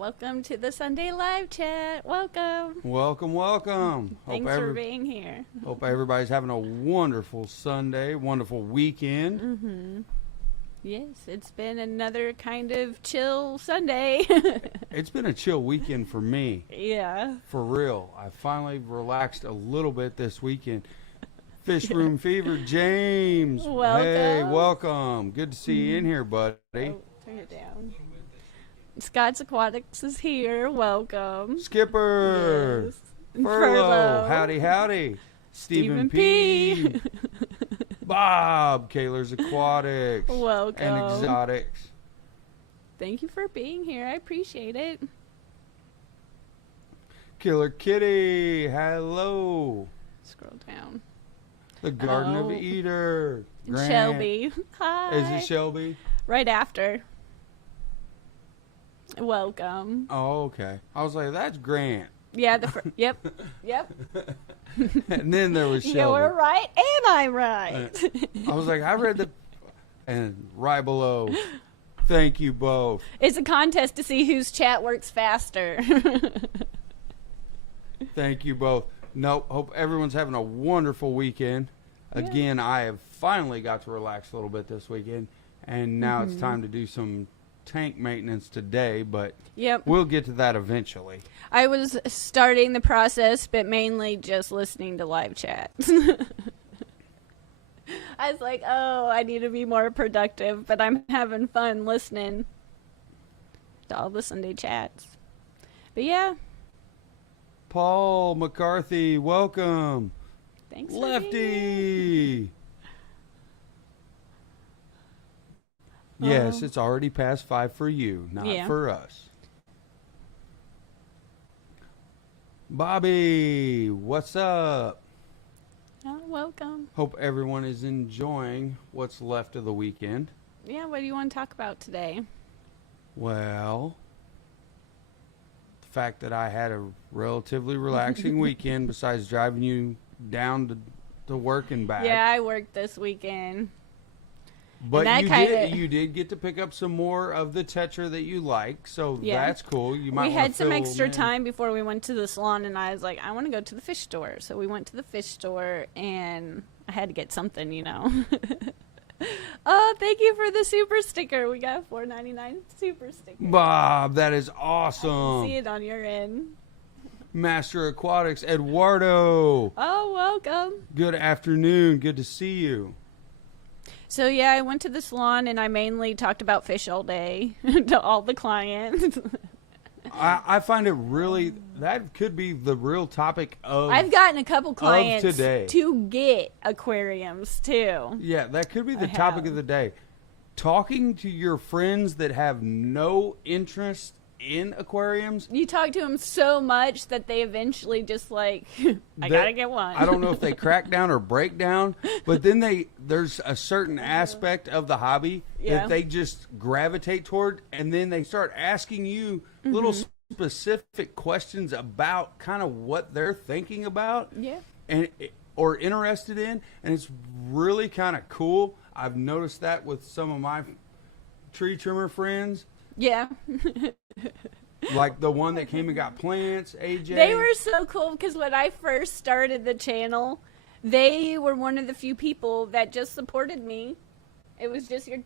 welcome to the Sunday live chat. Welcome. Welcome. Thanks for being here. Hope everybody's having a wonderful Sunday, wonderful weekend. Mm-hmm. Yes, it's been another kind of chill Sunday. It's been a chill weekend for me. Yeah. For real. I finally relaxed a little bit this weekend. Fish Room Fever, James. Welcome. Hey, welcome. Good to see you in here, buddy. Oh, turn it down. Scott's Aquatics is here. Welcome. Skipper. Yes. Furlough. Howdy. Stephen P. Bob. Kaler's Aquatics. Welcome. And Exotics. Thank you for being here. I appreciate it. Killer Kitty. Hello. Scroll down. The Garden of Eder. Grant. Shelby. Hi. Is it Shelby? Right after. Welcome. Oh, okay. I was like, that's Grant. Yeah, yep. And then there was Shelby. You're right, and I'm right. I was like, I read the... And right below, thank you both. It's a contest to see whose chat works faster. Thank you both. Nope. Hope everyone's having a wonderful weekend. Again, I have finally got to relax a little bit this weekend. And now it's time to do some tank maintenance today, but we'll get to that eventually. I was starting the process, but mainly just listening to live chat. I was like, oh, I need to be more productive, but I'm having fun listening to all the Sunday chats. But yeah. Paul McCarthy, welcome. Thanks, Lefty. Yes, it's already past 5 for you, not for us. Bobby, what's up? Oh, welcome. Hope everyone is enjoying what's left of the weekend. Yeah, what do you want to talk about today? Well, the fact that I had a relatively relaxing weekend besides driving you down to work and back. Yeah, I worked this weekend. But you did get to pick up some more of the Tetra that you like, so that's cool. You might. We had some extra time before we went to the salon, and I was like, I want to go to the fish store. So we went to the fish store, and I had to get something, you know. Oh, thank you for the super sticker. We got a $4.99 super sticker. Bob, that is awesome. I can see it on your end. Master Aquatics, Eduardo. Oh, welcome. Good afternoon. Good to see you. So, yeah, I went to the salon, and I mainly talked about fish all day to all the clients. I find it really, that could be the real topic of I've gotten a couple clients today to get aquariums, too. Yeah, that could be the topic of the day. Talking to your friends that have no interest in aquariums. You talk to them so much that they eventually just like, I gotta get one. I don't know if they crack down or break down, but then there's a certain aspect of the hobby that they just gravitate toward, and then they start asking you little specific questions about kind of what they're thinking about or interested in, and it's really kind of cool. I've noticed that with some of my tree trimmer friends. Yeah. Like the one that came and got plants, AJ. They were so cool because when I first started the channel, they were one of the few people that just supported me. It was just your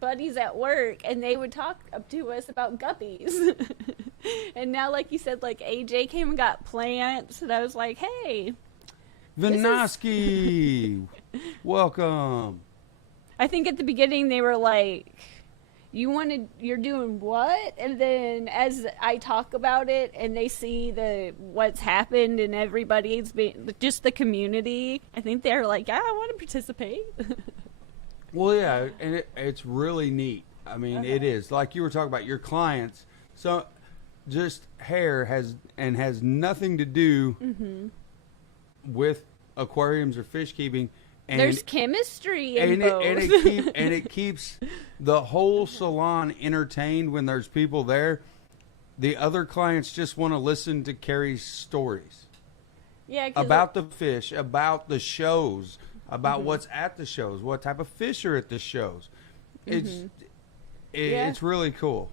buddies at work, and they would talk up to us about guppies. And now, like you said, like AJ came and got plants, and I was like, hey. Vinoski, welcome. I think at the beginning they were like, you're doing what? And then as I talk about it and they see what's happened and everybody's been, just the community, I think they're like, yeah, I want to participate. Well, yeah, and it's really neat. I mean, it is. Like you were talking about your clients. So just hair has nothing to do with aquariums or fish keeping. And there's chemistry in both. And it keeps the whole salon entertained when there's people there. The other clients just want to listen to Carrie's stories. Yeah, about the fish, about the shows, about what's at the shows, what type of fish are at the shows. It's really cool.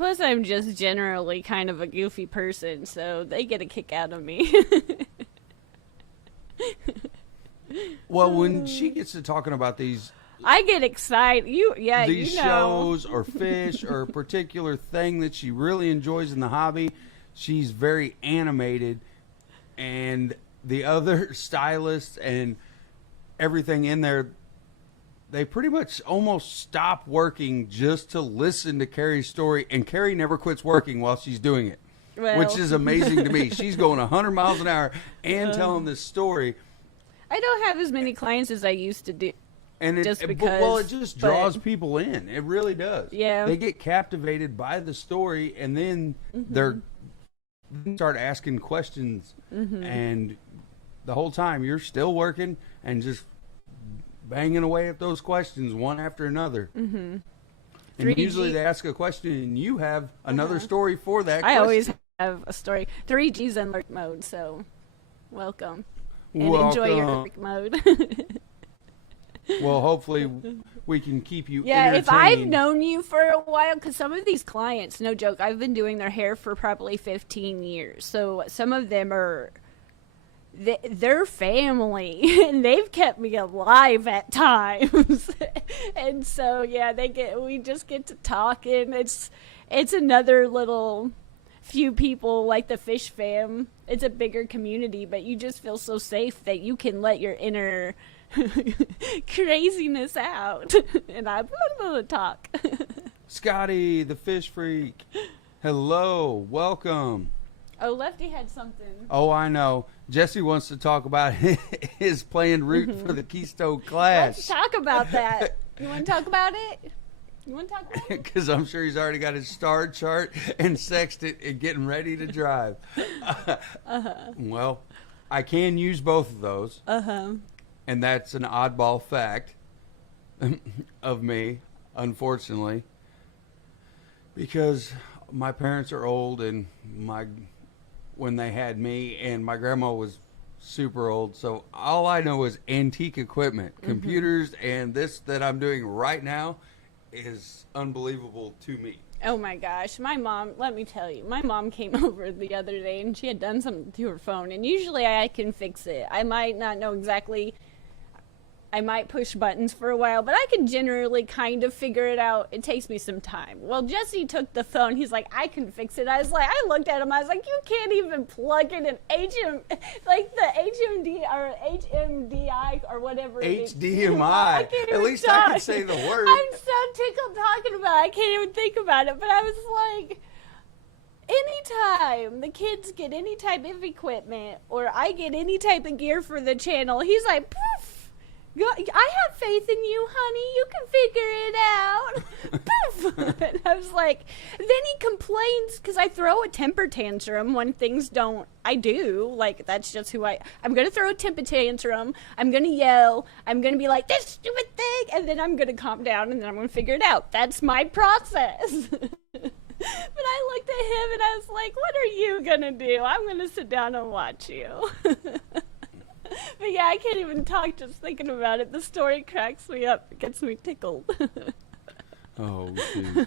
Plus, I'm just generally kind of a goofy person, so they get a kick out of me. Well, when she gets to talking about these I get excited. these you know. shows or fish or a particular thing that she really enjoys in the hobby, she's very animated, and the other stylists and everything in there, they pretty much almost stop working just to listen to Carrie's story, and Carrie never quits working while she's doing it, Well. which is amazing to me. She's going 100 miles an hour and telling this story. I don't have as many clients as I used to do. And it, Just it because, just but- draws people in. It really does. Yeah. They get captivated by the story, and then they start asking questions, and the whole time you're still working and just banging away at those questions one after another. And 3G usually they ask a question, and you have another story for that I question. always have a story. 3G's in lurk mode, so welcome. And enjoy your lurk mode. Well, hopefully we can keep you Yeah, if I've entertained. known you for a while, because some of these clients, no joke, I've been doing their hair for probably 15 years. So some of them are, they're family, and they've kept me alive at times. And so, yeah, we just get to talking. It's another little few people like the Fish Fam. It's a bigger community, but you just feel so safe that you can let your inner craziness out. And I talk. Scotty, the fish freak. Hello, welcome. Oh, Lefty had something. Oh, I know. Jesse wants to talk about his planned route for the Keystone Let's Clash. talk about that. You want to talk about it? You want to talk about it? Because I'm sure he's already got his star chart and sextant and getting ready to drive. Well, I can use both of those. And that's an oddball fact of me, unfortunately. Because my parents are old, and when they had me, and my grandma was super old, so all I know is antique equipment. Computers and this that I'm doing right now is unbelievable to me. Oh my gosh, my mom, let me tell you, my mom came over the other day and she had done something to her phone, and usually I can fix it. I might not know exactly, I might push buttons for a while, but I can generally kind of figure it out. It takes me some time. Well, Jesse took the phone. He's like, I can fix it. I looked at him. I was like, you can't even plug in an like the HMD or HMDI or whatever. HDMI. I can't even At least talk. I can say the word. I'm so tickled talking about it. I can't even think about it. But I was like, anytime the kids get any type of equipment or I get any type of gear for the channel, he's like, poof. I have faith in you, honey. You can figure it out. Poof. And I was like, then he complains because I throw a temper tantrum when things don't. I do. Like, that's just who I'm going to throw a temper tantrum. I'm going to yell. I'm going to be like, this stupid thing. And then I'm going to calm down and then I'm going to figure it out. That's my process. But I looked at him and I was like, what are you going to do? I'm going to sit down and watch you. But yeah, I can't even talk just thinking about it. The story cracks me up. It gets me tickled. Oh, shoot.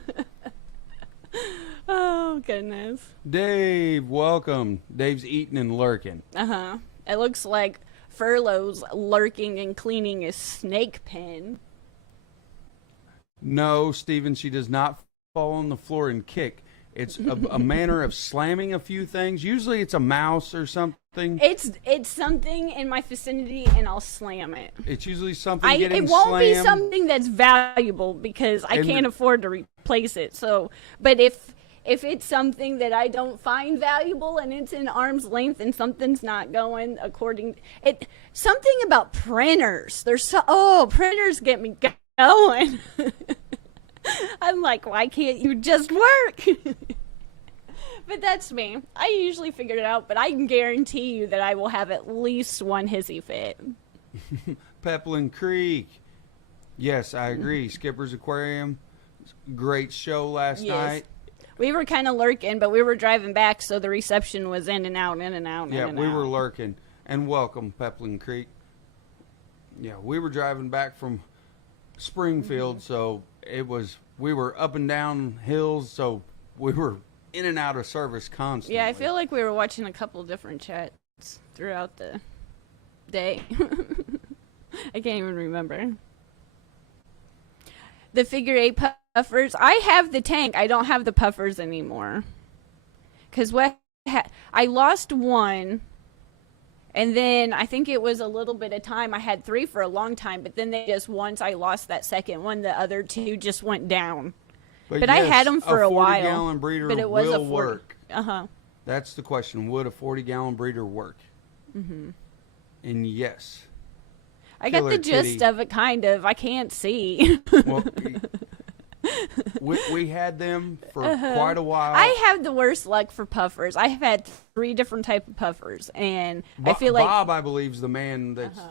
Oh, goodness. Dave, welcome. Dave's eating and lurking. Uh-huh. It looks like Furlough's lurking and cleaning his snake pen. No, Stephen, she does not fall on the floor and kick. It's a manner of slamming a few things. Usually it's a mouse or something. It's something in my vicinity, and I'll slam it. It's usually something getting It won't slammed. be something that's valuable because I can't afford to replace it. So, but if it's something that I don't find valuable and it's in arm's length and something's not going according, something about printers. Printers get me going. I'm like, why can't you just work? But that's me. I usually figure it out, but I can guarantee you that I will have at least one hissy fit. Peplin Creek. Yes, I agree. Skipper's Aquarium. Great show last night. We were kind of lurking, but we were driving back, so the reception was in and out, in and out, Yeah, in and we out. were lurking. And welcome, Peplin Creek. Yeah, we were driving back from Springfield, so we were up and down hills, so we were in and out of service constantly. Yeah, I feel like we were watching a couple different chats throughout the day. I can't even remember. The figure 8 puffers. I have the tank. I don't have the puffers anymore. Because I lost one. And then I think it was a little bit of time. I had 3 for a long time. But then once I lost that second one, the other 2 just went down. But I had them for a while. A 40-gallon breeder but it was will a 40. work. Uh-huh. That's the question. Would a 40-gallon breeder work? Mm-hmm. And yes. I got the gist of it, kind of. I can't see. Well, we had them for quite a while. I have the worst luck for puffers. I have had 3 different type of puffers, and I feel like Bob, I believe, is the man that's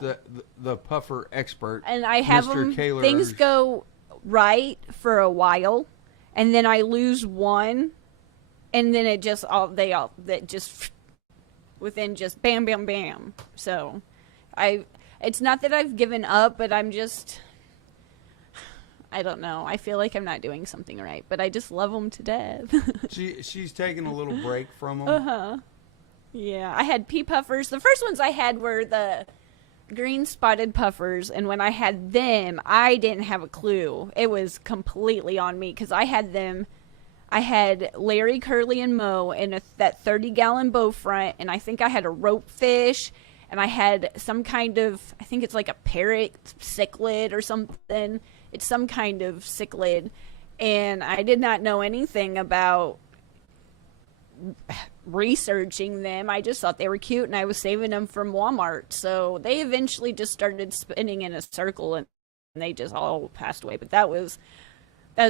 the puffer expert. And I have Mr. them. Kaler. Things go right for a while, and then I lose one, and then it just within just bam, bam, bam. So, it's not that I've given up, but I don't know. I feel like I'm not doing something right, but I just love them to death. She's taking a little break from them. Yeah, I had pea puffers. The first ones I had were the green spotted puffers, and when I had them, I didn't have a clue. It was completely on me because I had them. I had Larry, Curly, and Mo in that 30-gallon bow front, and I think I had a rope fish. And I had some kind of, I think it's like a parrot cichlid or something. It's some kind of cichlid. And I did not know anything about researching them. I just thought they were cute, and I was saving them from Walmart. So they eventually just started spinning in a circle, and they just all passed away. But that was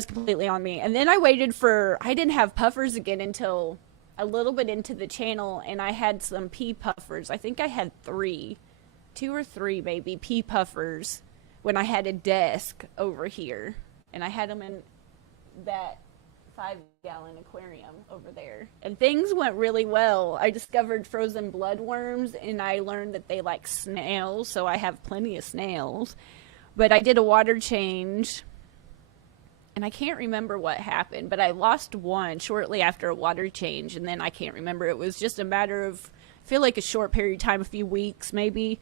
completely on me. And then I didn't have puffers again until a little bit into the channel, and I had some pea puffers. I think I had 2 or 3 maybe pea puffers when I had a desk over here, and I had them in that 5-gallon aquarium over there, and things went really well. I discovered frozen bloodworms, and I learned that they like snails, so I have plenty of snails. But I did a water change, and I can't remember what happened, but I lost one shortly after a water change, and then I can't remember. It was just a matter of, I feel like a short period of time, a few weeks maybe,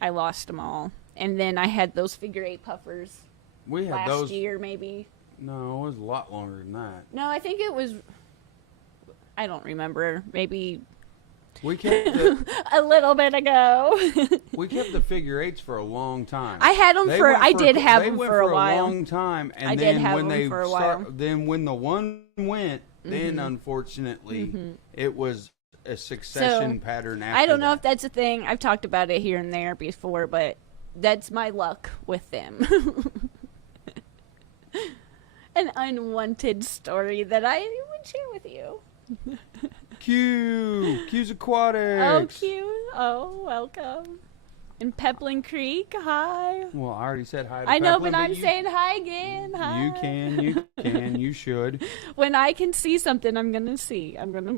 I lost them all. And then I had those figure 8 puffers last year maybe. No, it was a lot longer than that. No, I think it was, I don't remember, maybe we kept a little bit ago. We kept the figure 8s for a long time. I had them I did have them for a while. A long time, and I then did have when them they for a while. then when the one went, then unfortunately it was a succession pattern. After I don't know that. if that's a thing. I've talked about it here and there before, but that's my luck with them. An unwanted story that I would share with you. Q's Aquatics. Oh, Q. Oh, welcome. In Peplin Creek, hi. Well, I already said hi to I know, Peplin, but I'm saying hi again. Hi. You should. When I can see something, I'm gonna see. I'm gonna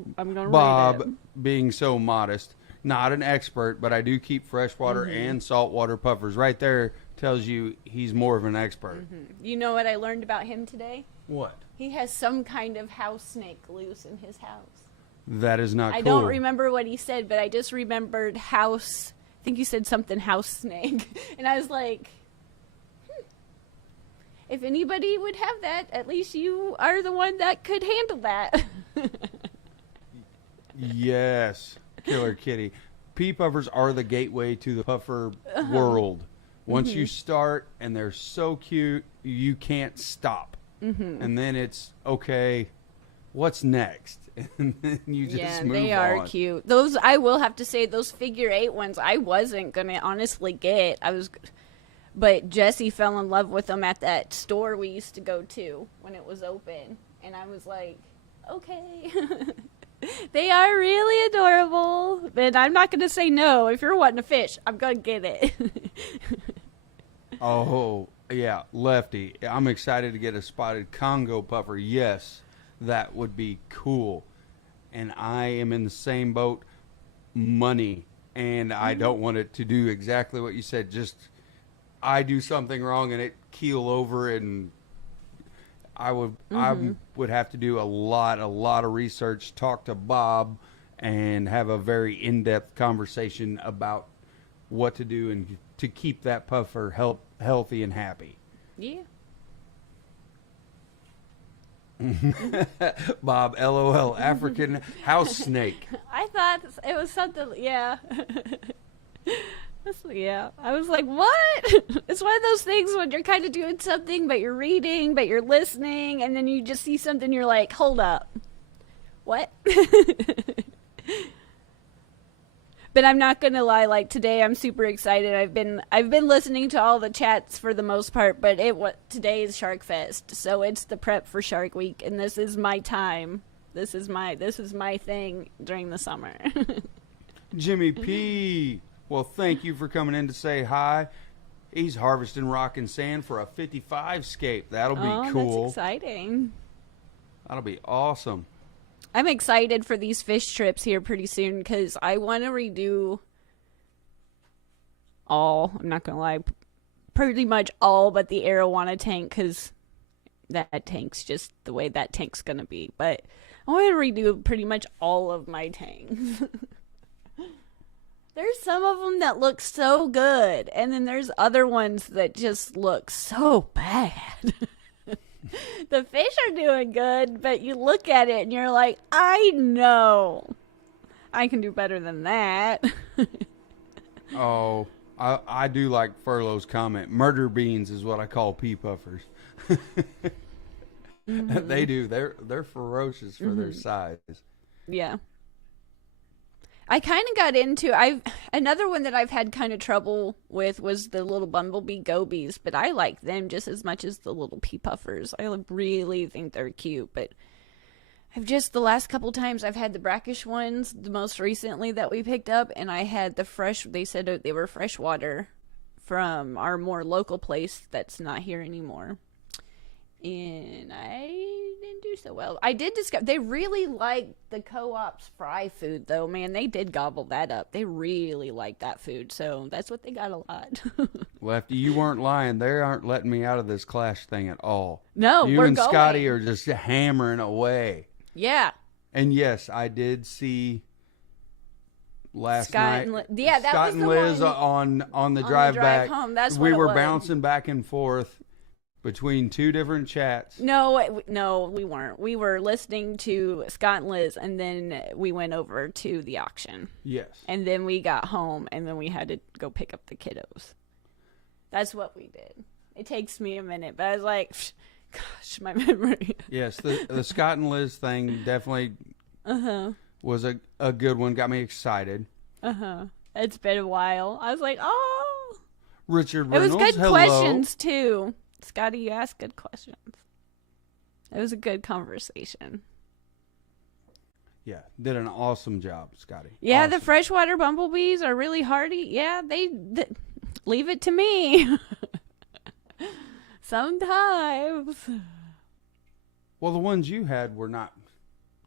Bob, read it. being so modest, not an expert, but I do keep freshwater and saltwater puffers. Right there tells you he's more of an expert. You know what I learned about him today? What? He has some kind of house snake loose in his house. That is not cool. I don't remember what he said, but I just remembered house. I think you said something house snake. And I was like, if anybody would have that, at least you are the one that could handle that. Yes, Killer Kitty. Pea puffers are the gateway to the puffer world. Once you start and they're so cute, you can't stop. And then it's, okay, what's next? And then you just move on. They are cute. Those, I will have to say, those figure 8 ones, I wasn't going to honestly get. But Jesse fell in love with them at that store we used to go to when it was open. And I was like, okay. They are really adorable. But I'm not going to say no. If you're wanting a fish, I'm going to get it. Oh, yeah, Lefty. I'm excited to get a spotted Congo puffer. Yes, that would be cool. And I am in the same boat, money. And I don't want it to do exactly what you said. Just, I do something wrong and it keel over and I would have to do a lot of research, talk to Bob, and have a very in-depth conversation about what to do and to keep that puffer healthy and happy. Yeah. Bob, LOL, African house snake. I thought it was something, yeah. Yeah. I was like, what? It's one of those things when you're kind of doing something, but you're reading, but you're listening, and then you just see something, you're like, hold up. What? But I'm not gonna lie, like today I'm super excited. I've been listening to all the chats for the most part, but today is Shark Fest, so it's the prep for Shark Week, and this is my time. This is my thing during the summer. Jimmy P. Well, thank you for coming in to say hi. He's harvesting rock and sand for a 55 scape. That'll be cool. That's exciting. That'll be awesome. I'm excited for these fish trips here pretty soon because I want to redo I'm not going to lie, pretty much all but the Arowana tank because that tank's just the way that tank's going to be. But I want to redo pretty much all of my tanks. There's some of them that look so good, and then there's other ones that just look so bad. The fish are doing good, but you look at it and you're like, I know I can do better than that. Oh, I do like Furlow's comment. Murder beans is what I call pea puffers. Mm-hmm. They do. They're ferocious for their size. Yeah. I kind of got into another one that I've had kind of trouble with was the little bumblebee gobies, but I like them just as much as the little pea puffers. I really think they're cute, but the last couple times I've had the brackish ones, the most recently that we picked up, and I had they said they were freshwater from our more local place that's not here anymore. And I didn't do so well. I did discover they really like the Co-op's fry food, though. Man, they did gobble that up. They really like that food, so that's what they got a lot. Lefty, you weren't lying. They aren't letting me out of this Clash thing at all. No, you we're and going. Scotty are just hammering away. Yeah. And yes, I did see last night. That Scott was and the Liz one on the drive back home. That's we what were it was. bouncing back and forth between two different chats. No, we weren't. We were listening to Scott and Liz, and then we went over to the auction. Yes. And then we got home, and then we had to go pick up the kiddos. That's what we did. It takes me a minute, but I was like, gosh, my memory. Yes, the Scott and Liz thing definitely was a good one. Got me excited. It's been a while. I was like, oh. Richard Reynolds, it was good hello. questions, too. Scotty, you asked good questions. It was a good conversation. Yeah, did an awesome job, Scotty. Yeah, awesome. The freshwater bumblebees are really hardy. Yeah, they leave it to me. Sometimes. Well, the ones you had were not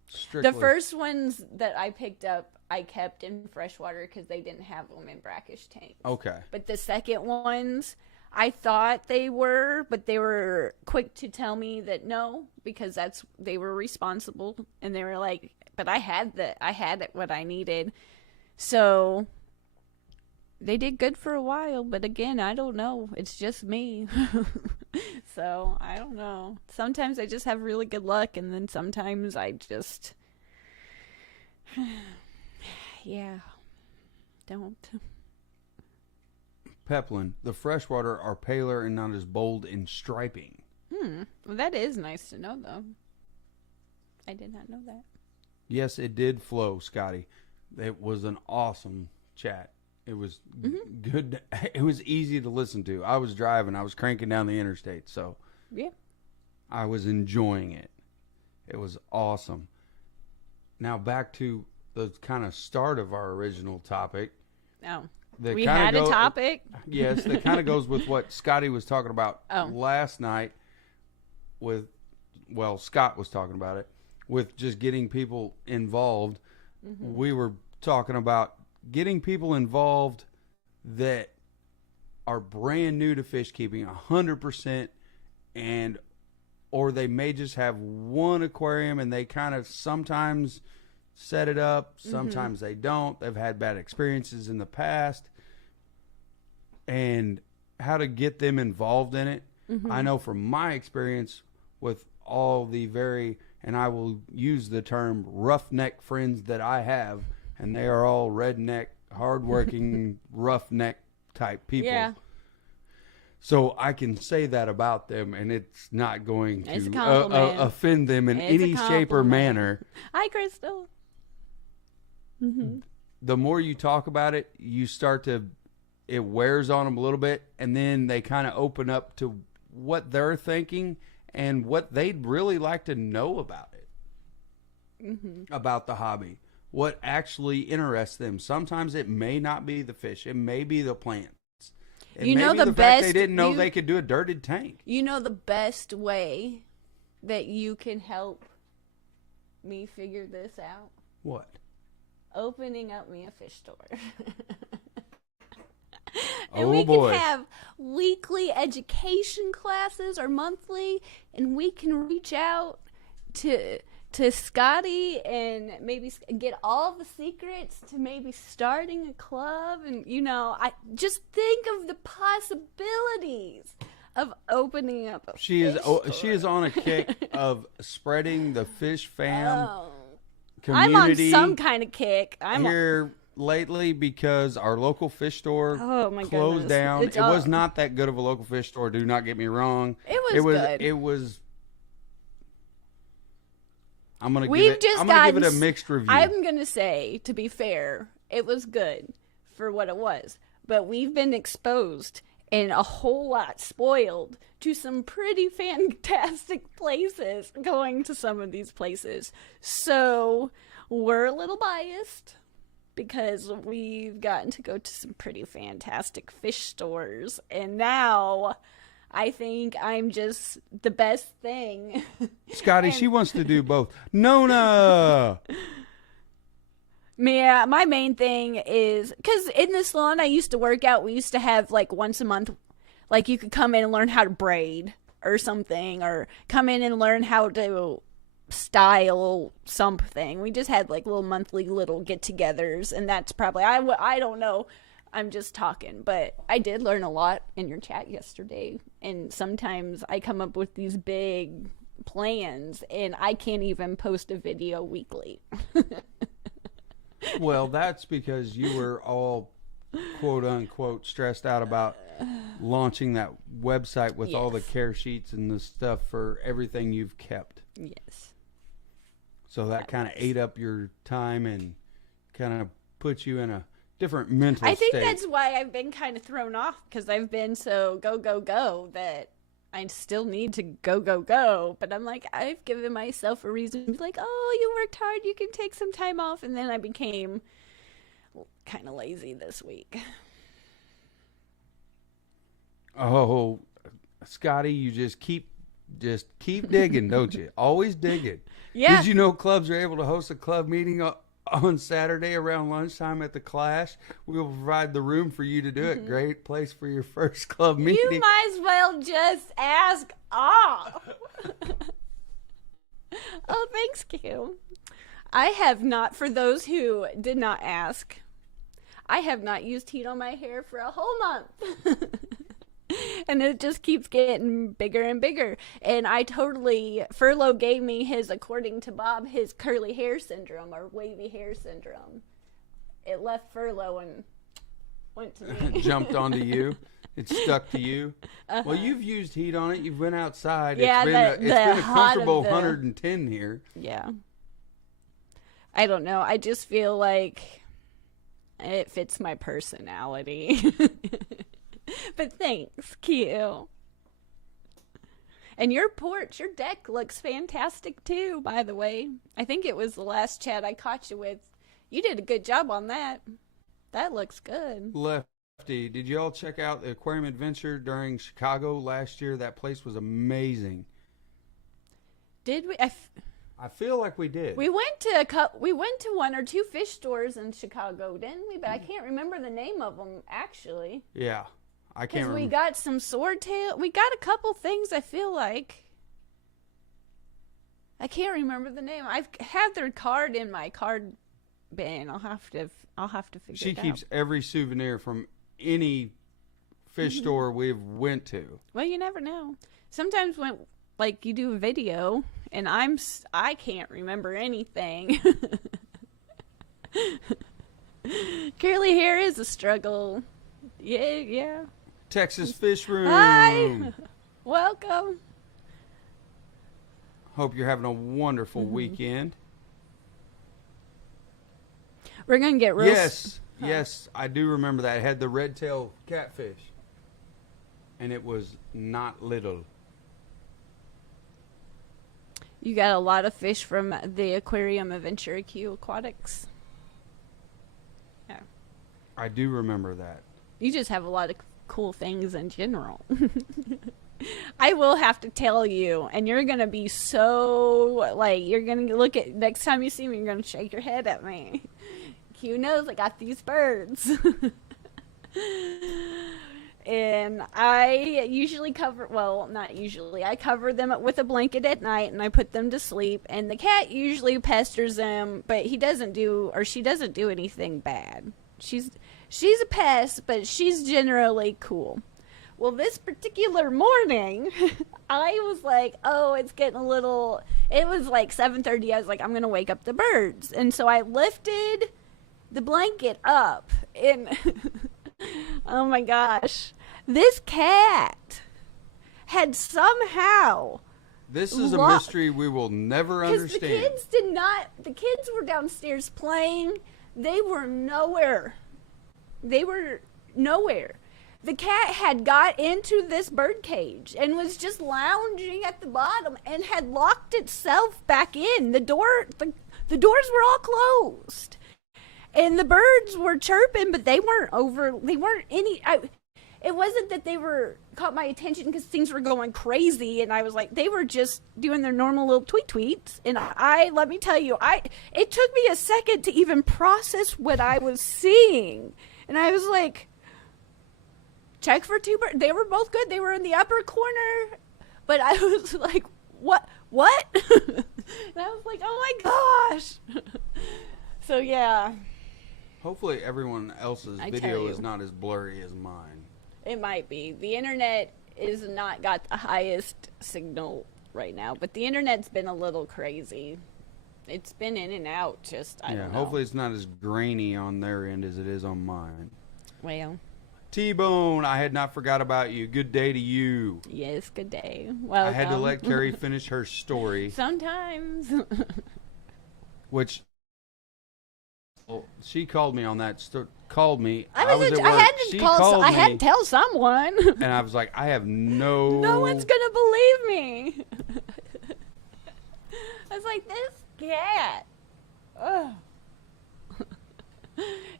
strictly. The first ones that I picked up, I kept in freshwater because they didn't have them in brackish tanks. Okay. But the second ones, I thought they were, but they were quick to tell me that no, because they were responsible, and they were like, but I had what I needed. So they did good for a while, but again, I don't know. It's just me. So I don't know. Sometimes I just have really good luck, and then sometimes I just, don't. Peplin, the freshwater are paler and not as bold in striping. Well, that is nice to know, though. I did not know that. Yes, it did flow, Scotty. It was an awesome chat. It was good. It was easy to listen to. I was driving. I was cranking down the interstate, so yeah, I was enjoying it. It was awesome. Now back to the kind of start of our original topic. Oh. That we had a topic? Yes, that kind of goes with what Scotty was talking about last night Scott was talking about it, with just getting people involved. We were talking about getting people involved that are brand new to fish keeping 100% and or they may just have one aquarium and they kind of sometimes set it up, sometimes they don't. They've had bad experiences in the past. And how to get them involved in it. I know from my experience with all the and I will use the term roughneck friends that I have, and they are all redneck, hardworking, roughneck type people. Yeah. So I can say that about them, and it's not going It's a to compliment. offend them in It's a any shape or compliment. manner. Hi, Crystal. The more you talk about it, you start to, it wears on them a little bit, and then they kind of open up to what they're thinking and what they'd really like to know about it, about the hobby, what actually interests them. Sometimes it may not be the fish, it may be the plants. It You may know be the fact best- they didn't know you- they could do a dirted tank. You know the best way that you can help me figure this out? What? Opening up me a fish store. Oh, we boy. can have weekly education classes or monthly, and we can reach out to Scotty and maybe get all the secrets to maybe starting a club. And I just think of the possibilities of opening up a She is fish she is on a kick of spreading the fish fam Oh. I'm on community some kind of kick. here lately because our local fish store Oh, my closed goodness. down. It's It was all- not that good of a local fish store. Do not get me wrong. It was good. It was. I'm gonna We've give it. just I'm gonna give it a gotten mixed review. I'm going to say, to be fair, it was good for what it was. But we've been exposed and a whole lot spoiled to some pretty fantastic places going to some of these places. So we're a little biased because we've gotten to go to some pretty fantastic fish stores. And now I think I'm just the best thing. Scotty, she wants to do both. Nona. Yeah, my main thing is because in the salon I used to work out, we used to have like once a month, like you could come in and learn how to braid or something, or come in and learn how to style something. We just had like little monthly little get-togethers, and that's probably I don't know. I'm just talking, but I did learn a lot in your chat yesterday, and sometimes I come up with these big plans, and I can't even post a video weekly. Well, that's because you were all quote unquote stressed out about launching that website with all the Yes. care sheets and the stuff for everything you've kept. Yes. So that kind of ate up your time and kind of put you in a different mental I think state. that's why I've been kind of thrown off, because I've been so go that I still need to go. But I'm like, I've given myself a reason to be like, oh, you worked hard, you can take some time off. And then I became kind of lazy this week. Oh, Scotty, you just keep digging, don't you? Always digging. Yeah. Did you know clubs are able to host a club meeting on Saturday around lunchtime at the Clash? We will provide the room for you to do it. Great place for your first club meeting. You might as well just ask off. Oh, thanks, Q. I have not, for those who did not ask, I have not used heat on my hair for a whole month. And it just keeps getting bigger and bigger. And Furlow gave me his, according to Bob, his curly hair syndrome or wavy hair syndrome. It left Furlow and went to me. Jumped onto you. It stuck to you. Well, you've used heat on it. You've went outside. Yeah, it's been a hot of comfortable the- 110 here. Yeah. I don't know. I just feel like it fits my personality. But thanks, Q. And your deck looks fantastic too, by the way. I think it was the last chat I caught you with. You did a good job on that. That looks good. Lefty, did you all check out the Aquarium Adventure during Chicago last year? That place was amazing. Did we? I feel like we did. We went to one or two fish stores in Chicago, didn't we? But I can't remember the name of them actually. Yeah. I can't Because we remember. got some swordtail. We got a couple things, I feel like. I can't remember the name. I've had their card in my card bin. I'll have to figure She it out. keeps every souvenir from any fish store we've went to. Well, you never know. Sometimes when like you do a video and I can't remember anything. Curly hair is a struggle. Yeah. Texas Fish Room. Hi. Welcome. Hope you're having a wonderful weekend. We're gonna get real. Yes, I do remember that. It had the red tail catfish, and it was not little. You got a lot of fish from the aquarium of Ventura Q Aquatics. Yeah. I do remember that. You just have a lot of cool things in general. I will have to tell you, and you're going to be so, like, you're going to look at, next time you see me, you're going to shake your head at me. Q knows I got these birds. And I usually not usually, I cover them with a blanket at night and I put them to sleep. And the cat usually pesters them, but she doesn't do anything bad. She's a pest, but she's generally cool. Well, this particular morning, I was like, oh, it's getting a little, it was like 7:30. I was like, I'm going to wake up the birds. And so I lifted the blanket up and, oh my gosh, this cat had somehow. This is a mystery we will never understand. The kids were downstairs playing. They were nowhere. The cat had got into this bird cage and was just lounging at the bottom and had locked itself back in. The doors were all closed. And the birds were chirping, but it wasn't that they were caught my attention because things were going crazy. And I was like, they were just doing their normal little tweets. And let me tell you, it took me a second to even process what I was seeing. And I was like, check for two birds. They were both good. They were in the upper corner. But I was like, what? And I was like, oh my gosh. So, yeah. Hopefully everyone else's video is not as blurry as mine. It might be. The internet is not got the highest signal right now, but the internet's been a little crazy. It's been in and out, I don't know. Hopefully it's not as grainy on their end as it is on mine. Well. T-Bone, I had not forgot about you. Good day to you. Yes, good day. Welcome. I had to let Carrie finish her story. Sometimes. Which... Well, she called me on that. Called me. I was at work. I had to tell someone. And I was like, I have no. No one's gonna believe me. I was like, this cat. Ugh.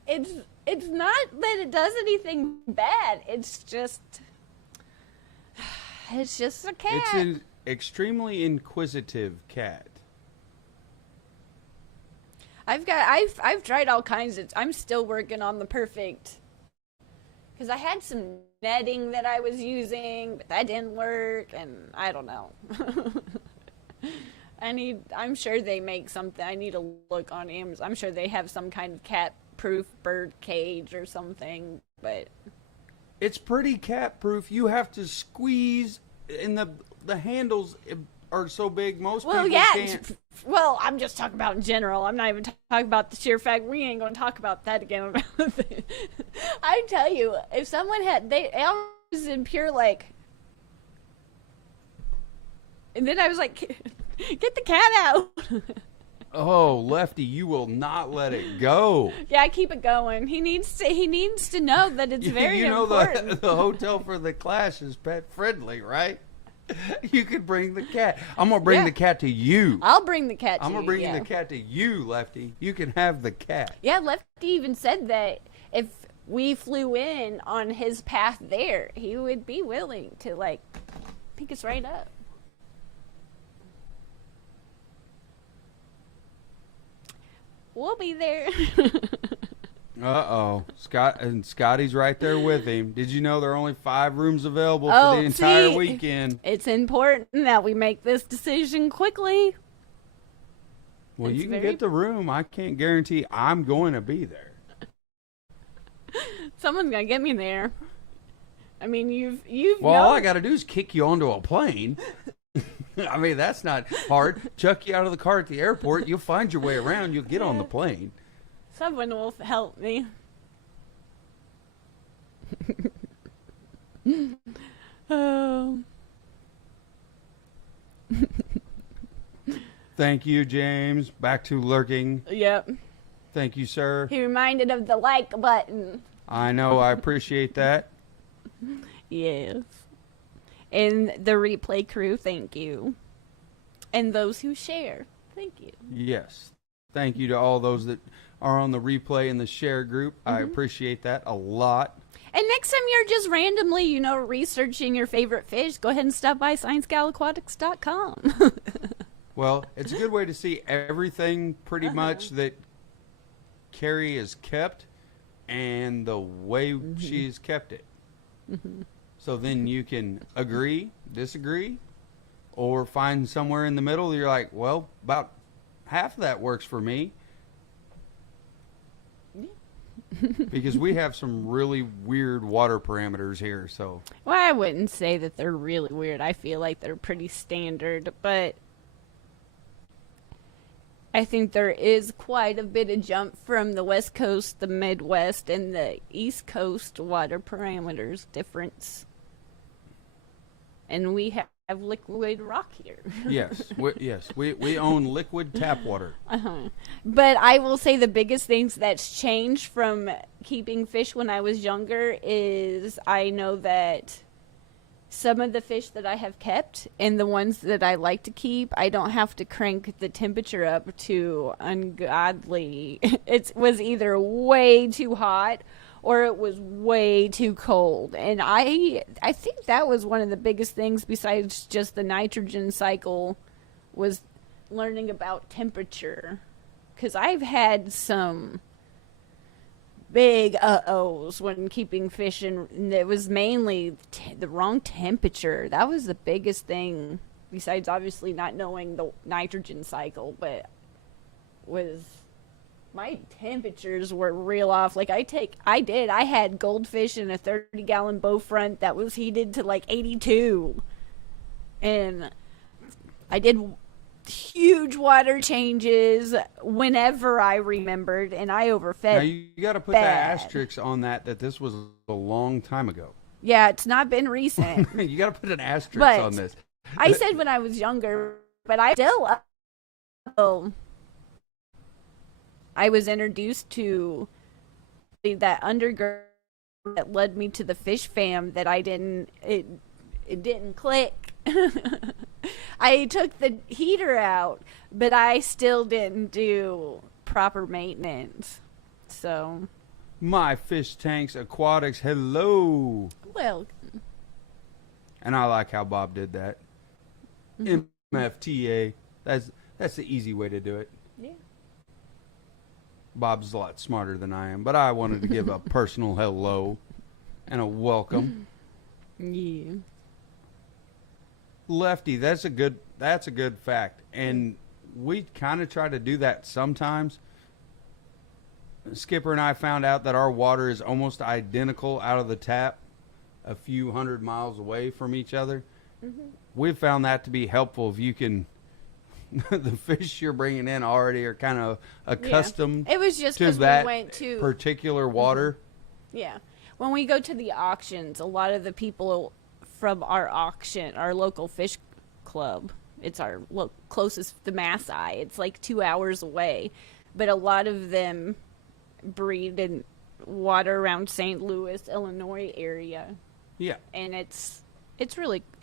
It's not that it does anything bad. It's just a cat. It's an extremely inquisitive cat. I've tried all kinds of. I'm still working on the perfect. Because I had some netting that I was using, but that didn't work, and I don't know. I'm sure they make something. I need to look on Amazon. I'm sure they have some kind of cat-proof bird cage or something, but it's pretty cat-proof. You have to squeeze, and the handles are so big. Most people can't. Well, I'm just talking about in general. I'm not even talking about the sheer fact. We ain't going to talk about that again. I tell you, if someone I was in pure like, and then I was like, get the cat out. Oh, Lefty, you will not let it go. Yeah, keep it going. He needs to know that it's very important. The hotel for the Clash is pet friendly, right? You could bring the cat. I'm gonna bring the cat to you. I'll bring the cat to you. I'm gonna bring the cat to you, Lefty. You can have the cat. Yeah, Lefty even said that if we flew in on his path there, he would be willing to like pick us right up. We'll be there. Uh-oh. Scotty's right there with him. Did you know there are only 5 rooms available for the entire weekend? It's important that we make this decision quickly. Well, It's you can very- get the room. I can't guarantee I'm going to be there. Someone's gonna get me there. I mean, you've Well, all I known- got to do is kick you onto a plane. I mean, that's not hard. Chuck you out of the car at the airport. You'll find your way around. You'll get on the plane. someone will help me. Oh, Thank you, James. Back to lurking. yep. Thank you, sir. He reminded of the like button. I know. I appreciate that. Yes. And the replay crew, thank you. And those who share, thank you. Yes. Thank you to all those that are on the replay and the share group. I appreciate that a lot. And next time you're just randomly, researching your favorite fish, go ahead and stop by sciencegalaquatics.com. Well, it's a good way to see everything pretty much that Carrie has kept and the way she's kept it. So then you can agree, disagree, or find somewhere in the middle. You're like, well, about half of that works for me. Because we have some really weird water parameters here. So Well, I wouldn't say that they're really weird. I feel like they're pretty standard, but I think there is quite a bit of jump from the West Coast, the Midwest, and the East Coast water parameters difference. And we have liquid rock here. yes, we own liquid tap water. But I will say the biggest things that's changed from keeping fish when I was younger is I know that some of the fish that I have kept and the ones that I like to keep, I don't have to crank the temperature up to ungodly. It was either way too hot or it was way too cold. And I think that was one of the biggest things besides just the nitrogen cycle was learning about temperature. Because I've had some big uh-ohs when keeping fish, and it was mainly the wrong temperature. That was the biggest thing, besides obviously not knowing the nitrogen cycle, but was my temperatures were real off. Like I had goldfish in a 30-gallon bow front that was heated to like 82. And I did huge water changes whenever I remembered, and I overfed. Now you got to put bad. that asterisk on that this was a long time ago. Yeah, it's not been recent. You got to put an asterisk But on this. I said when I was younger, but I still I was introduced to that undergrad that led me to the fish fam that it didn't click. I took the heater out, but I still didn't do proper maintenance. So, My Fish Tanks Aquatics, hello. well, And I like how Bob did that. MFTA. That's the easy way to do it. yeah. Bob's a lot smarter than I am, but I wanted to give a personal hello and a welcome. Yeah. Lefty, that's a good fact. And we kind of try to do that sometimes. Skipper and I found out that our water is almost identical out of the tap a few hundred miles away from each other. We've found that to be helpful if you can the fish you're bringing in already are kind of accustomed It was just to because we that went to particular water. Yeah. When we go to the auctions, a lot of the people from our auction, our local fish club, it's our closest, the Maasai, it's like 2 hours away. But a lot of them breed in water around St. Louis, Illinois area. Yeah. And it's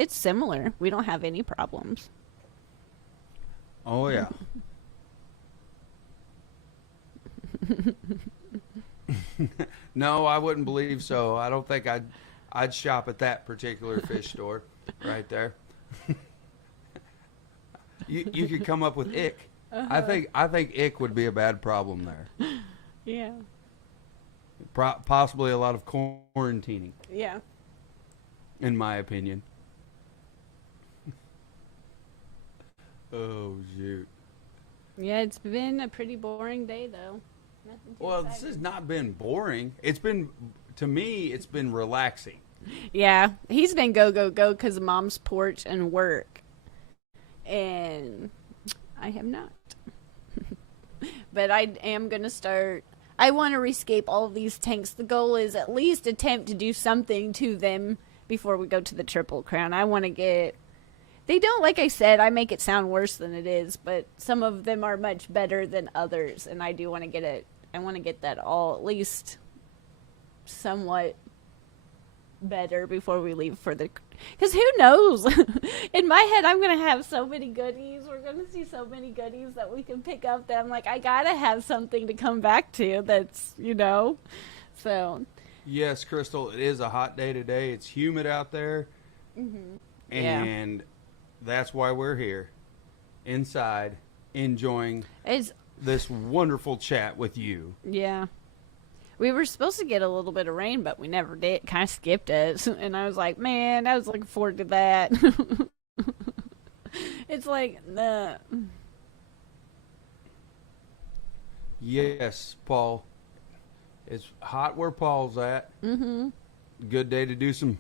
similar. We don't have any problems. Oh, yeah. No, I wouldn't believe so. I don't think I'd shop at that particular fish store right there. You could come up with ick. I think ick would be a bad problem there. Yeah. Possibly a lot of quarantining, Yeah. in my opinion. Oh, shoot. Yeah, it's been a pretty boring day though. Nothing too Well, this exciting. has not been boring. It's been, to me, it's been relaxing. Yeah, he's been go go go because of mom's porch and work, and I have not. But I am gonna start. I want to rescape all of these tanks. The goal is at least attempt to do something to them before we go to the Triple Crown. I want to get. They don't, like I said, I make it sound worse than it is, but some of them are much better than others, and I do want to get it. I want to get that all at least somewhat better before we leave for the. Because who knows? In my head, I'm going to have so many goodies. We're going to see so many goodies that we can pick up that I'm like, I got to have something to come back to that's, so. Yes, Crystal, it is a hot day today. It's humid out there. Mm-hmm. And that's why we're here, inside, enjoying this wonderful chat with you. Yeah. We were supposed to get a little bit of rain, but we never did. Kind of skipped it. And I was like, man, I was looking forward to that. It's like, Yes, Paul. It's hot where Paul's at. Mm-hmm. Good day to do some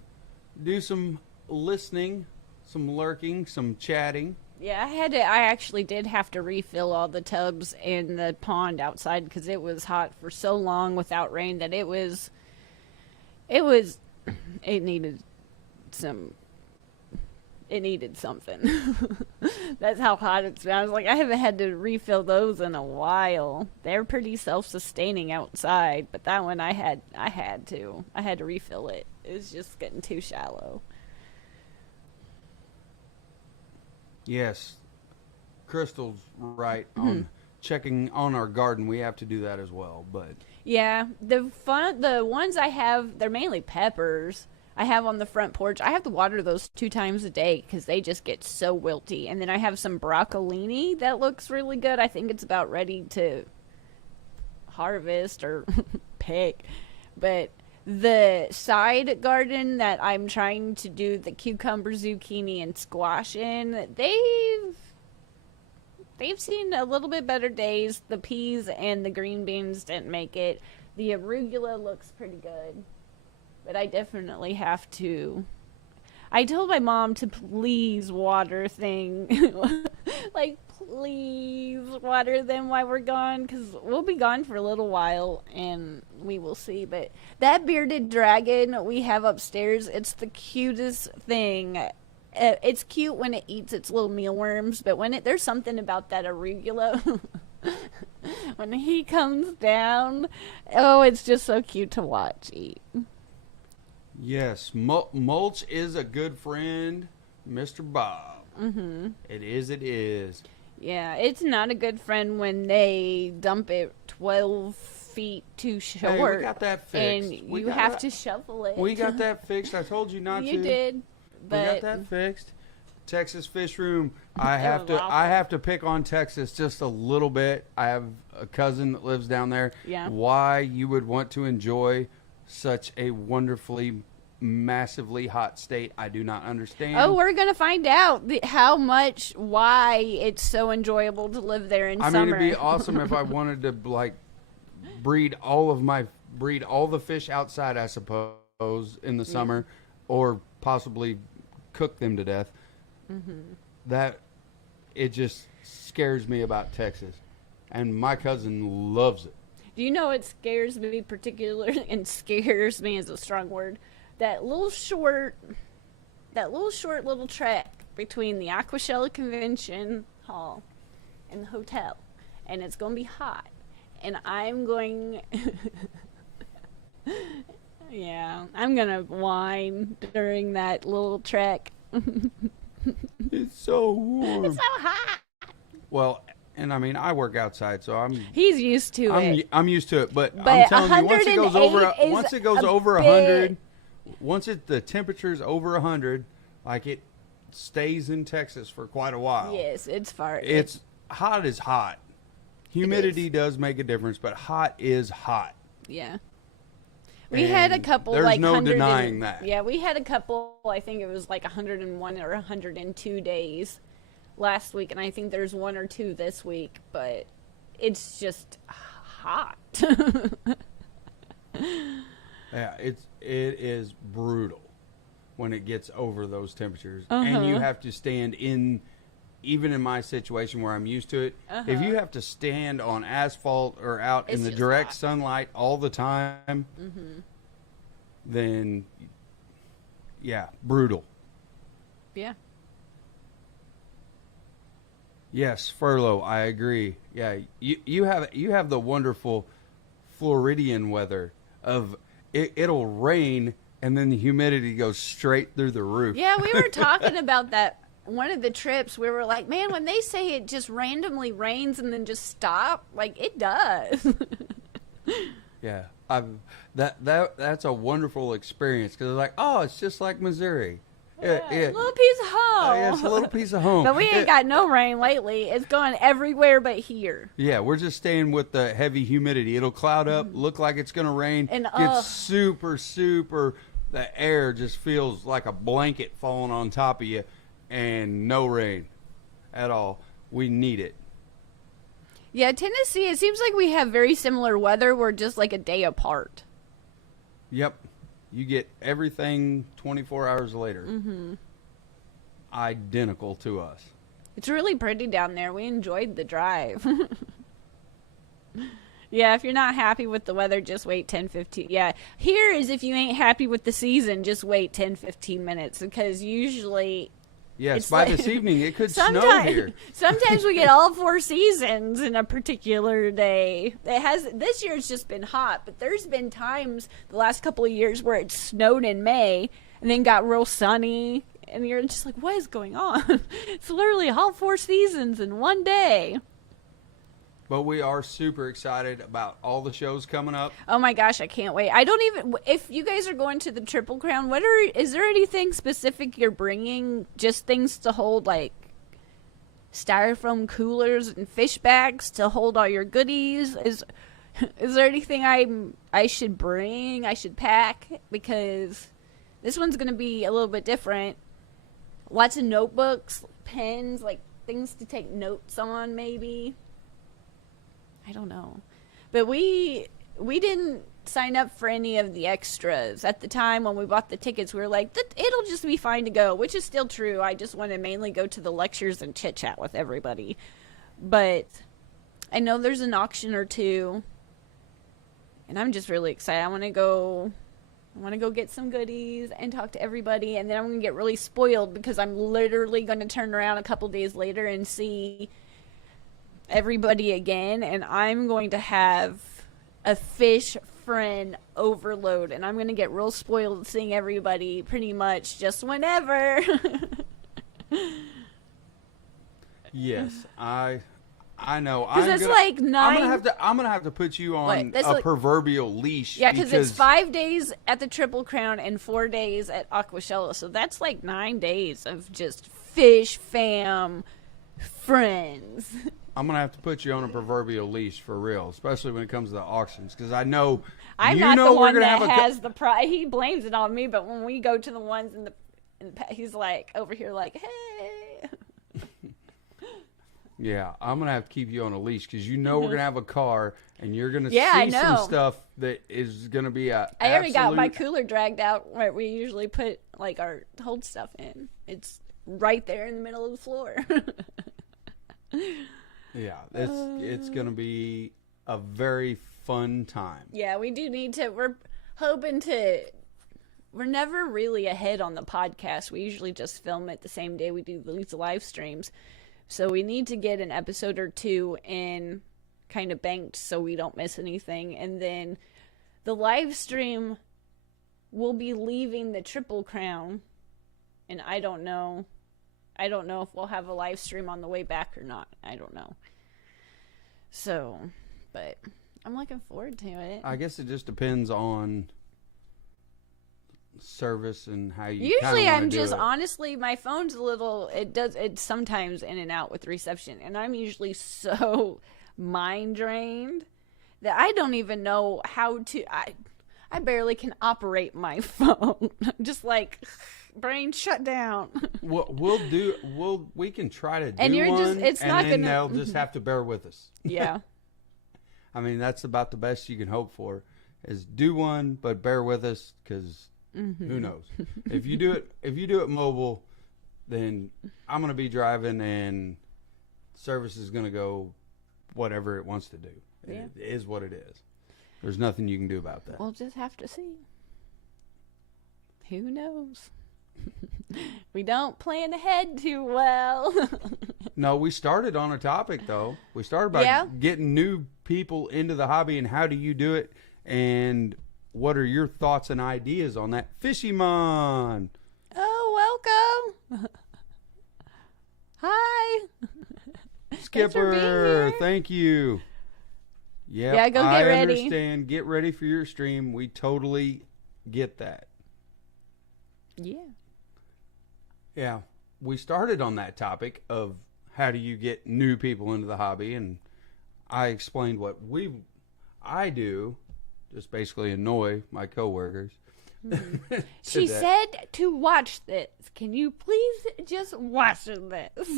listening, some lurking, some chatting. Yeah, I actually did have to refill all the tubs in the pond outside because it was hot for so long without rain that it needed something. That's how hot it's been. I was like, I haven't had to refill those in a while. They're pretty self-sustaining outside, but that one I had to refill it. It was just getting too shallow. Yes, Crystal's right on checking on our garden. We have to do that as well, but Yeah, the ones I have, they're mainly peppers. I have on the front porch. I have to water those 2 times a day because they just get so wilty. And then I have some broccolini that looks really good. I think it's about ready to harvest or pick. But the side garden that I'm trying to do the cucumber, zucchini, and squash in, they've seen a little bit better days. The peas and the green beans didn't make it. The arugula looks pretty good. But I definitely have to. I told my mom to please water like, please water them while we're gone, because we'll be gone for a little while, and we will see. But that bearded dragon we have upstairs, it's the cutest thing. It's cute when it eats its little mealworms, but there's something about that arugula. When he comes down, oh, it's just so cute to watch eat. yes, mulch is a good friend, Mr. Bob. Mm-hmm. It is. Yeah, it's not a good friend when they dump it 12 feet too short. Hey, we got that fixed. And you have to shovel it. We got that fixed. I told you not to. You did, but we got that fixed. Texas Fish Room. I It have was to. awful. I have to pick on Texas just a little bit. I have a cousin that lives down there. Yeah. Why you would want to enjoy such a wonderfully, massively hot state, I do not understand. Oh, we're gonna find out why it's so enjoyable to live there in I summer. mean, it'd be awesome if I wanted to breed all the fish outside, I suppose, in the summer, or possibly cook them to death. Mm-hmm. That it just scares me about Texas, and my cousin loves it. Do you know what scares me particularly? And scares me is a strong word. That little short little trek between the Aquashella Convention Hall and the hotel, and it's going to be hot, and I'm going. Yeah, I'm gonna whine during that little trek. It's so warm. It's so hot. Well, and I mean, I work outside, so He's used to it. I'm used to it. But I'm But telling you, once it goes 108 is once it goes a over bit- 100, the temperature's over 100, like it stays in Texas for quite a while. Yes, it's far. It's hot is hot. Humidity does make a difference, but hot is hot. Yeah. We had a And couple there's like no 100 denying that. Yeah, we had a couple. I think it was like 101 or 102 days last week, and I think there's 1 or 2 this week, but it's just hot. Yeah, it is brutal when it gets over those temperatures, and you have to stand in. Even in my situation where I'm used to it, if you have to stand on asphalt or out in the direct sunlight all the time, then yeah, brutal. Yeah. Yes, furlough. I agree. Yeah, you have the wonderful Floridian weather of it'll rain and then the humidity goes straight through the roof. Yeah, we were talking about that. One of the trips, we were like, man, when they say it just randomly rains and then just stop, like, it does. Yeah, that's a wonderful experience because it's like, oh, it's just like Missouri. Yeah, a little piece of home. Yeah, it's a little piece of home. But we ain't got no rain lately. It's gone everywhere but here. Yeah, we're just staying with the heavy humidity. It'll cloud up, look like it's going to rain. And gets super, the air just feels like a blanket falling on top of you. And no rain at all. We need it. Yeah, Tennessee, it seems like we have very similar weather. We're just like a day apart. Yep. You get everything 24 hours later. Identical to us. It's really pretty down there. We enjoyed the drive. Yeah, if you're not happy with the weather, just wait 10-15. Yeah, here is if you ain't happy with the season, just wait 10-15 minutes because usually... Yes, by this evening it could snow here. Sometimes we get all 4 seasons in a particular day. This year it's just been hot, but there's been times the last couple of years where it snowed in May and then got real sunny, and you're just like, what is going on? It's literally all 4 seasons in one day. But we are super excited about all the shows coming up. Oh my gosh, I can't wait. I don't even, if you guys are going to the Triple Crown, is there anything specific you're bringing? Just things to hold, like styrofoam coolers and fish bags to hold all your goodies? Is there anything I should bring, I should pack? Because this one's going to be a little bit different. Lots of notebooks, pens, like things to take notes on maybe. I don't know. But we didn't sign up for any of the extras. At the time when we bought the tickets, we were like, it'll just be fine to go, which is still true. I just want to mainly go to the lectures and chit-chat with everybody. But I know there's an auction or 2, and I'm just really excited. I want to go get some goodies and talk to everybody, and then I'm going to get really spoiled because I'm literally going to turn around a couple days later and see everybody again, and I'm going to have a fish friend overload, and I'm going to get real spoiled seeing everybody pretty much just whenever. Yes, I know. Because it's like 9. I'm gonna have to put you on a proverbial leash. Yeah, because it's 5 days at the Triple Crown and 4 days at Aquashella, so that's like 9 days of just fish fam friends. I'm going to have to put you on a proverbial leash for real, especially when it comes to the auctions, because I know I'm you not know the we're one gonna that have has the prize. He blames it on me, but when we go to the ones in the he's like over here like, hey. Yeah, I'm going to have to keep you on a leash because you know we're going to have a car and you're going to I see know. some stuff that is going to be a I already got my cooler dragged out where we usually put like our hold stuff in. It's right there in the middle of the floor. Yeah, it's going to be a very fun time. Yeah, we do need to. We're hoping to. We're never really ahead on the podcast. We usually just film it the same day we do these live streams. So we need to get an episode or 2 in kind of banked so we don't miss anything. And then the live stream will be leaving the Triple Crown. And I don't know if we'll have a live stream on the way back or not. I don't know. So, but I'm looking forward to it. I guess it just depends on service and how you usually I'm just it. Honestly, my phone's a little, it's sometimes in and out with reception, and I'm usually so mind drained that I don't even know how to I barely can operate my phone. I'm just like brain shut down. We can try to do And you're one, just, it's and not then gonna. they'll just have to bear with us. Yeah. I mean, that's about the best you can hope for, is do one, but bear with us, because who knows? If you do it mobile, then I'm going to be driving, and service is going to go whatever it wants to do. Yeah. It is what it is. There's nothing you can do about that. We'll just have to see. Who knows? We don't plan ahead too well. No, we started on a topic, though. We started by getting new people into the hobby, and how do you do it, and what are your thoughts and ideas on that? Fishymon! Oh, welcome! Hi! Skipper, thank you. Yep, yeah, go get ready. I understand. Get ready for your stream. We totally get that. Yeah. Yeah. We started on that topic of how do you get new people into the hobby, and I explained what I do, just basically annoy my coworkers. She said to watch this. Can you please just watch this?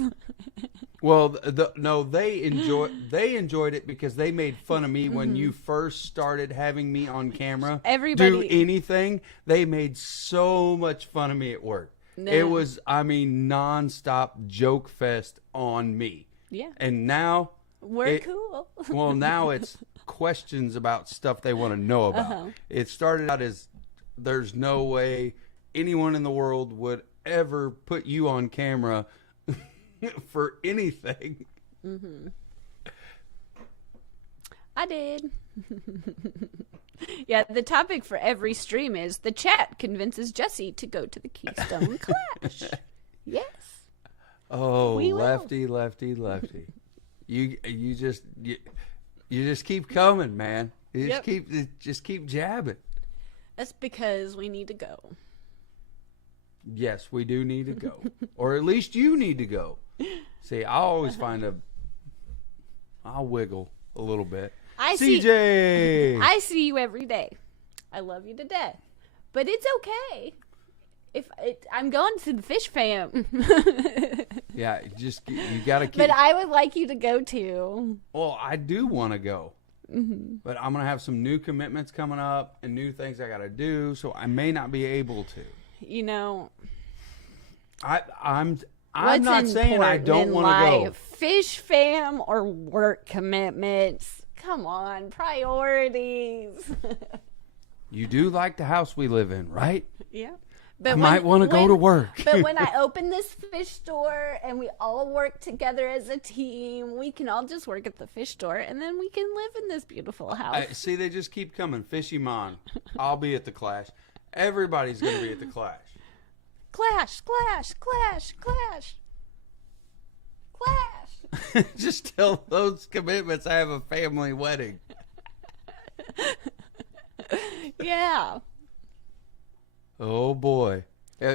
Well, no, they enjoyed it because they made fun of me when you first started having me on camera. Everybody do anything. They made so much fun of me at work. No. It was, nonstop joke fest on me. Yeah. And now we're cool. Well, now it's questions about stuff they want to know about. It started out as, there's no way anyone in the world would ever put you on camera for anything. I did. Yeah, the topic for every stream is the chat convinces Jesse to go to the Keystone Clash. Yes. Oh, lefty. You just keep coming, man. You just keep jabbing. That's because we need to go. Yes, we do need to go. Or at least you need to go. See, I always I'll wiggle a little bit. CJ! I see you every day. I love you to death. But it's okay. I'm going to the fish fam. Yeah, you got to keep. But I would like you to go too. Well, I do want to go. But I'm going to have some new commitments coming up and new things I got to do, so I may not be able to. You know, I'm not saying I don't want to go. Fish fam or work commitments. Come on, priorities. You do like the house we live in, right? Yeah. But I might want to go to work. But when I open this fish store and we all work together as a team, we can all just work at the fish store, and then we can live in this beautiful house. See, they just keep coming. Fishymon. I'll be at the Clash. Everybody's going to be at the Clash. Clash. Just tell those commitments I have a family wedding. Yeah. Oh boy.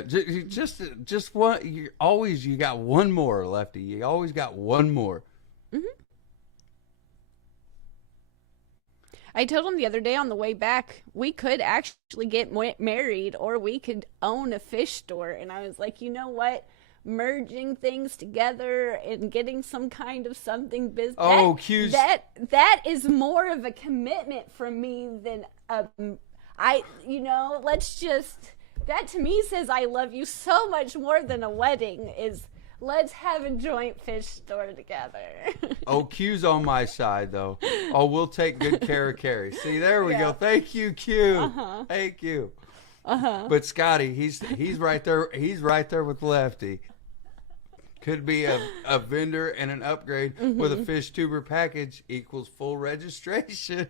Just one. You got one more, Lefty. You always got one more. I told him the other day on the way back, we could actually get married, or we could own a fish store. And I was like, you know what? Merging things together and getting some kind of something business. Oh, Q's. That is more of a commitment from me than let's just, that to me says I love you so much more than a wedding is. Let's have a joint fish store together. Oh, Q's on my side, though. Oh, we'll take good care of Carrie. See, there we go. Thank you, Q. Thank you. But Scotty, he's right there. He's right there with Lefty. Could be a vendor and an upgrade with a fish tuber package equals full registration.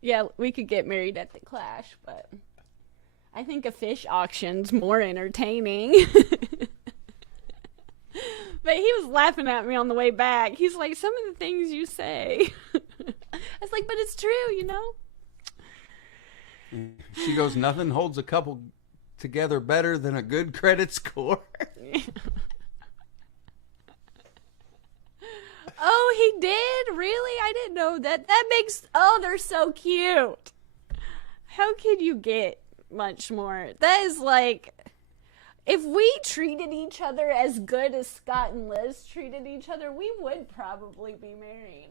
Yeah, we could get married at the Clash, but I think a fish auction's more entertaining. But he was laughing at me on the way back. He's like, some of the things you say. I was like, but it's true, you know? She goes, nothing holds a couple together better than a good credit score. Oh, he did? Really? I didn't know that. That makes... Oh, they're so cute. how could you get much more? That is like, if we treated each other as good as Scott and Liz treated each other, we would probably be married.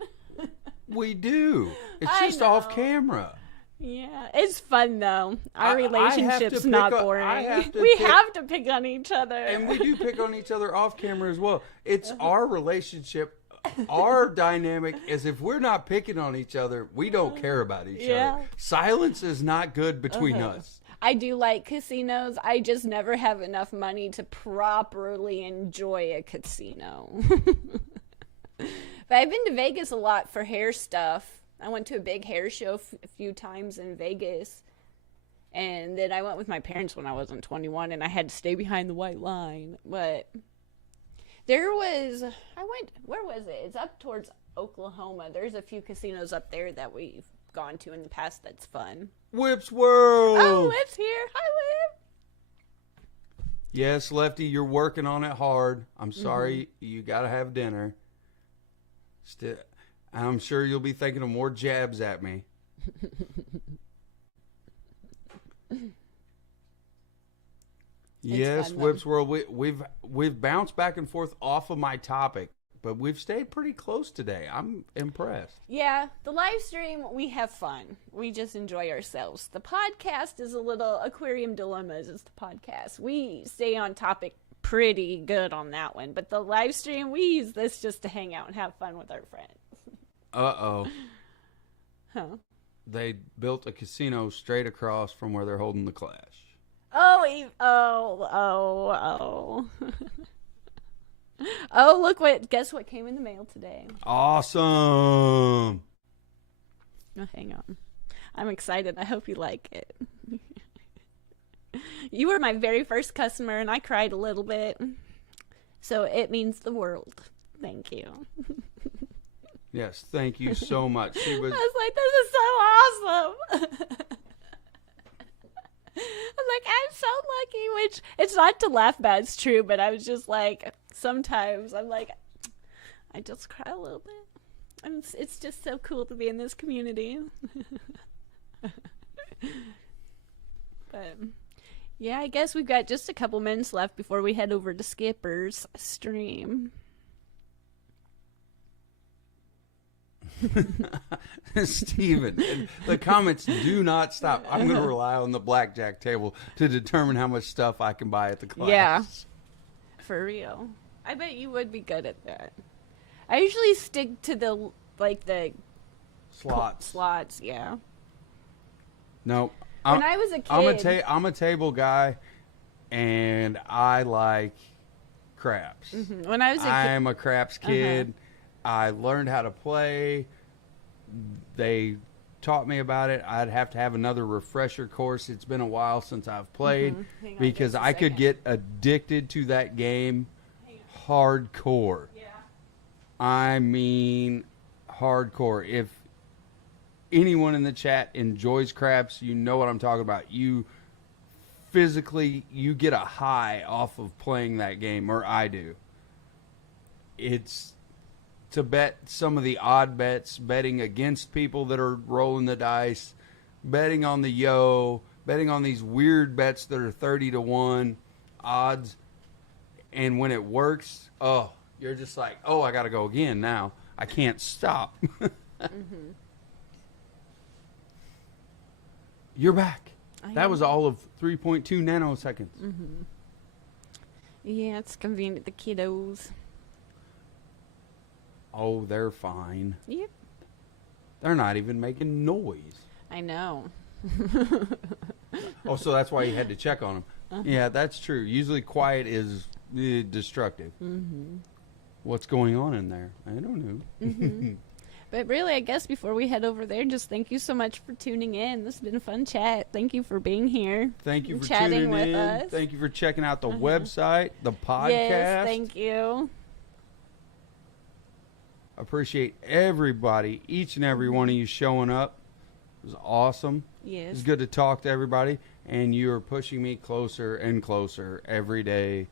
We do. It's I just off know. camera. Yeah, it's fun though. Our I have to relationship's pick not on- boring. I have to We pick- have to pick on each other. And we do pick on each other off camera as well. It's our relationship. Our dynamic is if we're not picking on each other, we don't care about each Yeah. other. Silence is not good between us. I do like casinos. I just never have enough money to properly enjoy a casino. But I've been to Vegas a lot for hair stuff. I went to a big hair show a few times in Vegas. And then I went with my parents when I wasn't 21 and I had to stay behind the white line. But where was it? It's up towards Oklahoma. There's a few casinos up there that we've gone to in the past that's fun. Whip's World. Oh, Whip's here. Hi, Whip. Yes, Lefty, you're working on it hard. I'm sorry, you got to have dinner. Still, I'm sure you'll be thinking of more jabs at me. Yes, fun, though. Whip's World. We've bounced back and forth off of my topic, but we've stayed pretty close today. I'm impressed. Yeah, the live stream, we have fun. We just enjoy ourselves. The podcast is a little Aquarium Dilemmas is the podcast. We stay on topic pretty good on that one. But the live stream, we use this just to hang out and have fun with our friends. Uh-oh. Huh. They built a casino straight across from where they're holding the Clash. Oh. Oh, guess what came in the mail today? Awesome. Oh, hang on. I'm excited. I hope you like it. You were my very first customer, and I cried a little bit. So it means the world. Thank you. Yes, thank you so much. She was I was like, this is so awesome. I'm like, I'm so lucky, which it's not to laugh about, it's true, but I was just like, sometimes I'm like, I just cry a little bit. And it's just so cool to be in this community. But yeah, I guess we've got just a couple minutes left before we head over to Skipper's stream. Steven, the comments do not stop. I'm going to rely on the blackjack table to determine how much stuff I can buy at the class. Yeah. For real. I bet you would be good at that. I usually stick to the slots, yeah. No. When I was a kid, I'm a table guy, and I like craps. when I was a kid, I'm a craps kid. I learned how to play. They taught me about it. I'd have to have another refresher course. It's been a while since I've played Hang on because just a I could second. get addicted to that game hardcore. yeah. I mean hardcore. If anyone in the chat enjoys craps, you know what I'm talking about. You get a high off of playing that game, or I do. It's to bet some of the odd bets, betting against people that are rolling the dice, betting on the betting on these weird bets that are 30-1 odds. And when it works, oh, you're just like, oh, I got to go again now. I can't stop. You're back. That was all of 3.2 nanoseconds. Yeah, it's convenient, the kiddos. Oh, they're fine. Yep. They're not even making noise. I know. Oh, so that's why you had to check on them. Yeah, that's true. Usually quiet is destructive. What's going on in there? I don't know. But really, I guess before we head over there, just thank you so much for tuning in. This has been a fun chat. Thank you for being here. Thank you and for chatting tuning with in. us. Thank you for checking out the website, the podcast. Yes, thank you. Appreciate everybody, each and every one of you showing up. It was awesome. Yes. It's good to talk to everybody, and you are pushing me closer and closer every day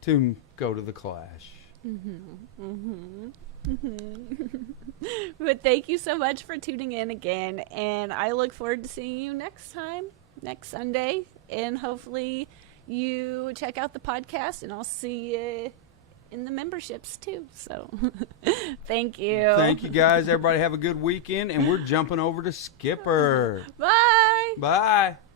to go to the Clash. But thank you so much for tuning in again, and I look forward to seeing you next time, next Sunday, and hopefully you check out the podcast, and I'll see you in the memberships too. So thank you. Thank you, guys. Everybody have a good weekend, and we're jumping over to Skipper. Bye. Bye.